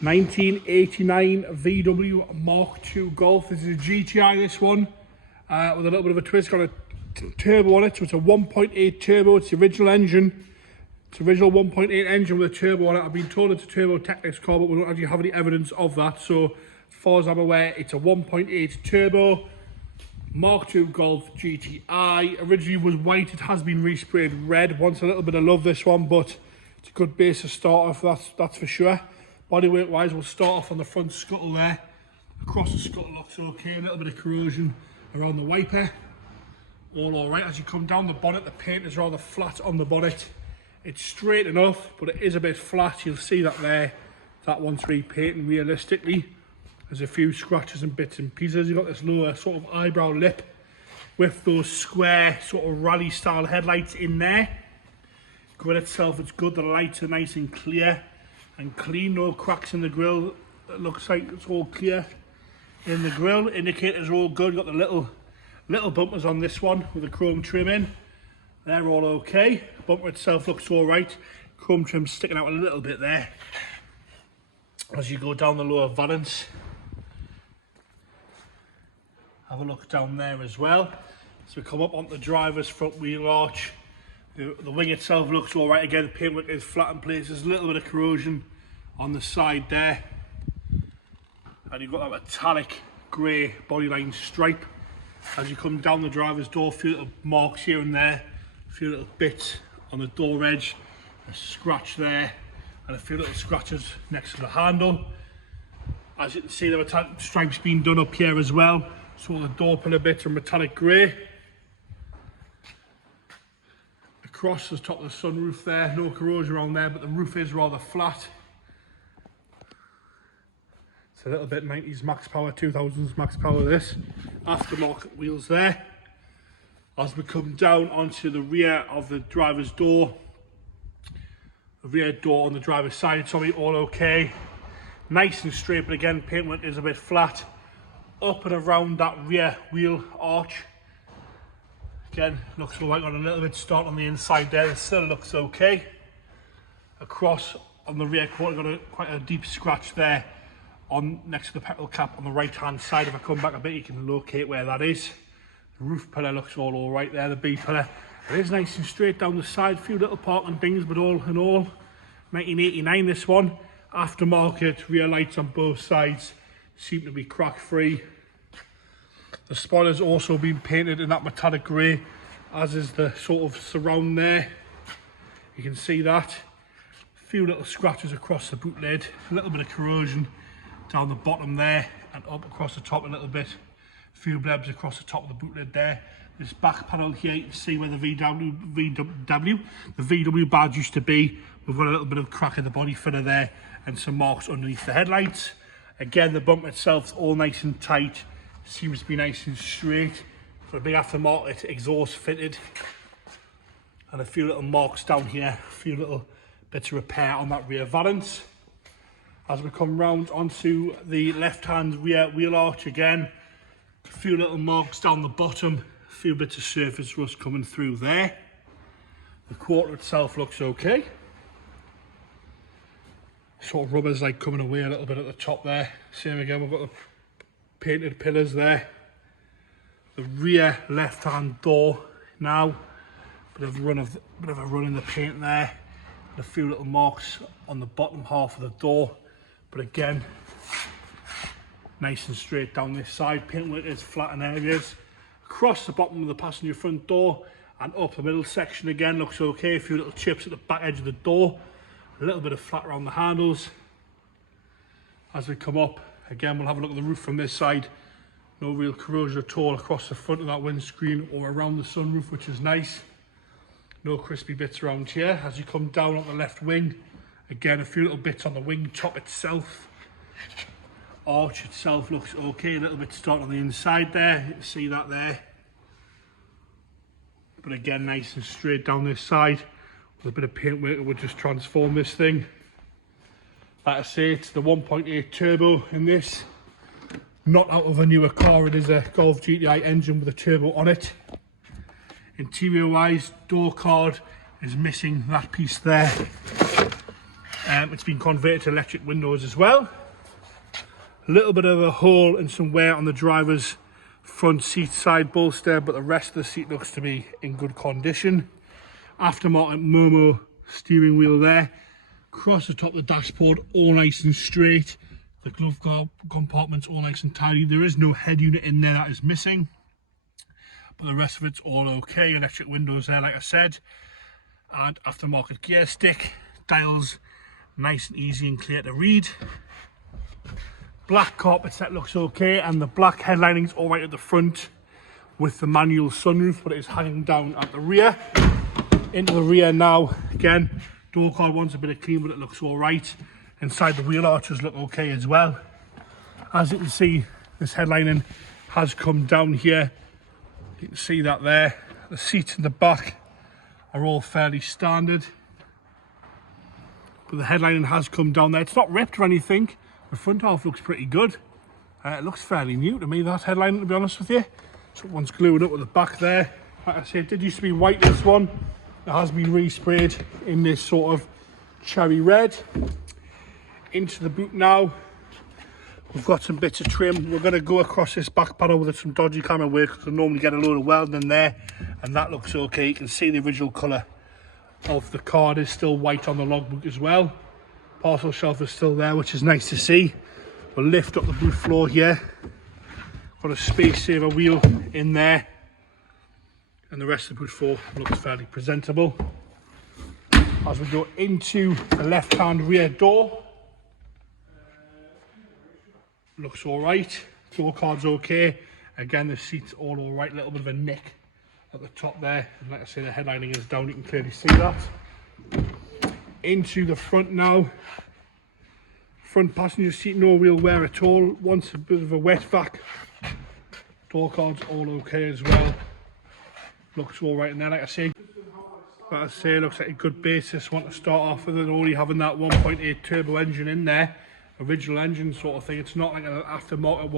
1989 VW Mark II Golf. This is a GTI, this one, with a little bit of a twist. Got a turbo on it, so it's a 1.8 turbo. It's the original engine. It's the original 1.8 engine with a turbo on it. I've been told it's a Turbo Technics car, but we don't actually have any evidence of that. So, as far as I'm aware, it's a 1.8 turbo Mark II Golf GTI. Originally was white. It has been resprayed red. Wants a little bit of love, this one, but it's a good base to start off. That's for sure. Bodywork wise, we'll start off on the front scuttle there. Across the scuttle looks okay. A little bit of corrosion around the wiper. All alright. As you come down the bonnet, the paint is rather flat on the bonnet. It's straight enough, but it is a bit flat. You'll see that there. That wants repainting realistically. There's a few scratches and bits and pieces. You've got this lower sort of eyebrow lip with those square sort of rally style headlights in there. Grill itself, it's good. The lights are nice and clear and clean. No cracks in the grille. It looks like it's all clear in the grille. Indicators are all good. You've got the little bumpers on this one with the chrome trim in. They're all okay. Bumper itself looks all right. Chrome trim sticking out a little bit there. As you go down the lower valance, have a look down there as well. So we come up onto the driver's front wheel arch. The wing itself looks all right. Again, the paintwork is flat in place. There's a little bit of corrosion on the side there. And you've got that metallic grey bodyline stripe. As you come down the driver's door, a few little marks here and there. A few little bits on the door edge. A scratch there. And a few little scratches next to the handle. As you can see, the metallic stripes being done up here as well. So the door pillar bits are metallic grey. Across the top of the sunroof there, no corrosion around there, but the roof is rather flat. It's a little bit 90s max power, 2000s max power this. Aftermarket wheels there. As we come down onto the rear of the driver's door, the rear door on the driver's side, it's all okay. Nice and straight, but again, paintwork is a bit flat. Up and around that rear wheel arch. Again, looks all right. Got a little bit start on the inside there. It still looks okay. Across on the rear quarter, got quite a deep scratch there on next to the petrol cap on the right hand side. If I come back a bit, you can locate where that is. The roof pillar looks all right there. The B pillar, it is nice and straight down the side. A few little parking things, but all in all, 1989 this one. Aftermarket rear lights on both sides seem to be crack free. The spoiler's also been painted in that metallic grey, as is the sort of surround there. You can see that. A few little scratches across the boot lid, a little bit of corrosion down the bottom there and up across the top a little bit. A few blebs across the top of the boot lid there. This back panel here, you can see where the VW badge used to be. We've got a little bit of crack in the body filler there and some marks underneath the headlights. Again, the bumper itself's all nice and tight. Seems to be nice and straight. For a big aftermarket exhaust fitted. And a few little marks down here. A few little bits of repair on that rear valance. As we come round onto the left-hand rear wheel arch again. A few little marks down the bottom. A few bits of surface rust coming through there. The quarter itself looks okay. Sort of rubber's like coming away a little bit at the top there. Same again, we've got the painted pillars there. The rear left-hand door now, bit of a run in the paint there, and a few little marks on the bottom half of the door, but again, nice and straight down this side. Paintwork is flat in areas. Across the bottom of the passenger front door and up the middle section again looks okay. A few little chips at the back edge of the door, a little bit of flat around the handles. As we come up, again, we'll have a look at the roof from this side. No real corrosion at all across the front of that windscreen or around the sunroof, which is nice. No crispy bits around here. As you come down on the left wing, again, a few little bits on the wing top itself. Arch itself looks okay. A little bit start on the inside there. You can see that there. But again, nice and straight down this side. With a bit of paintwork, it would just transform this thing. Like I say, it's the 1.8 turbo in this. Not out of a newer car, it is a Golf GTI engine with a turbo on it. Interior wise, door card is missing that piece there. It's been converted to electric windows as well. A little bit of a hole and some wear on the driver's front seat side bolster, but the rest of the seat looks to be in good condition. Aftermarket Momo steering wheel there. Across the top of the dashboard, all nice and straight. The glove compartment's all nice and tidy. There is no head unit in there that is missing, but the rest of it's all okay. Electric windows there, like I said, and aftermarket gear stick. Dials nice and easy and clear to read. Black carpet set looks okay, and the black headlining's all right at the front with the manual sunroof, but it is hanging down at the rear. Into the rear now, again, door card wants a bit of clean, but it looks all right. Inside, the wheel arches look okay as well. As you can see, this headlining has come down here. You can see that there. The seats in the back are all fairly standard, but the headlining has come down there. It's not ripped or anything. The front half looks pretty good. It looks fairly new to me, that headlining, to be honest with you. Someone's gluing up with the back there. Like I said, it did used to be white, this one. It has been resprayed in this sort of cherry red. Into the boot now. We've got some bits of trim. We're going to go across this back panel with some dodgy camera work, because we normally get a load of welding in there, and that looks okay. You can see the original colour of the card is still white on the logbook as well. Parcel shelf is still there, which is nice to see. We'll lift up the boot floor here. Got a space saver wheel in there, and the rest of the boot floor looks fairly presentable. As we go into the left hand rear door, looks all right. Door card's okay. Again, the seat's all right. A little bit of a nick at the top there, and like I say, the headlining is down. You can clearly see that. Into the front now. Front passenger seat, no real wear at all. Wants a bit of a wet vac. Door card's all okay as well. Looks all right in there, like I say. Looks like a good basis one to start off with, and only having that 1.8 turbo engine in there, original engine sort of thing. It's not like an aftermarket one.